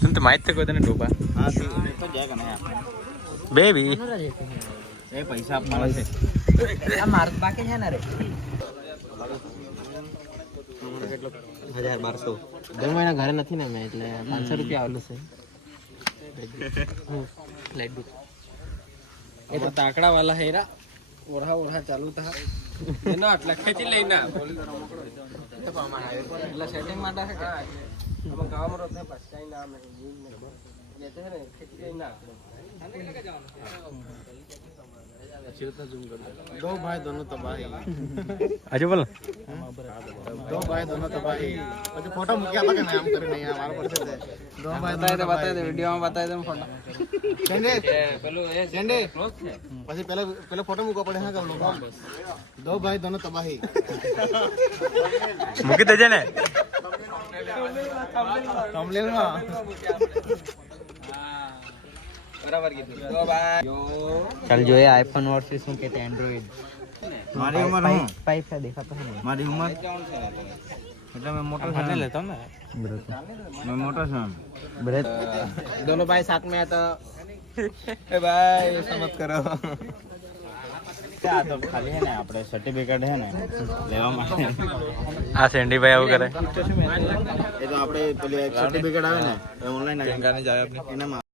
तुम तो माहित को देने डोबा हां तो जाएगा ना बेबी ए पैसा आपला છે આ માર્ક બાકી છે ને રે 1200 2 મહિના ઘરે નથી ને મેં એટલે 500 રૂપિયા આવેલું છે લાઈટ બિલ એ તો તાકડા વાલા હેરા ઓરહા ઓરહા ચાલુ તા એનો આટલા ખેંચી લઈના તો પામા આવે એટલે સેટિંગ માટે છે કે અમે ગામમાં રહે બસ કઈ નામ નહીં લેતે હે ખેંચી લઈના दो भाई दोनों तबाही आजू बोल दो भाई दोनों तबाही પછી ફોટો મૂક્યા હતા કે નામ કરી નહીં મારો પડશે દો ભાઈ બતાય દે વિડિયો માં બતાય દે ફોટો સેન્ડે પેલું એ સેન્ડે ક્લોઝ છે પછી પેલા ફોટો મૂકવા પડે હા કે લોકો દો ભાઈ दोनों तबाही મૂકી દેજે ને થંબનેલ માં બરાબર કીધું તો ભાઈ જો चल जो है आईफोन वर्सेस શું કહેતે એન્ડ્રોઇડ મારી ઉંમર હું પાઇપ છે દેખાતો है મારી ઉંમર એટલે मैं मोटा था लेता हूं मैं मोटा था ब्रेथ दोनों भाई साथ में है तो ए भाई ऐसा मत करो क्या तो खाली है ना આપણે સર્ટિફિકેટ है ને લેવા માટે આ સેન્ડી ભાઈ આવું કરે એ તો આપણે પેલી સર્ટિફિકેટ આવે ને ઓનલાઈન આવે ગાને જાય આપણે એનામાં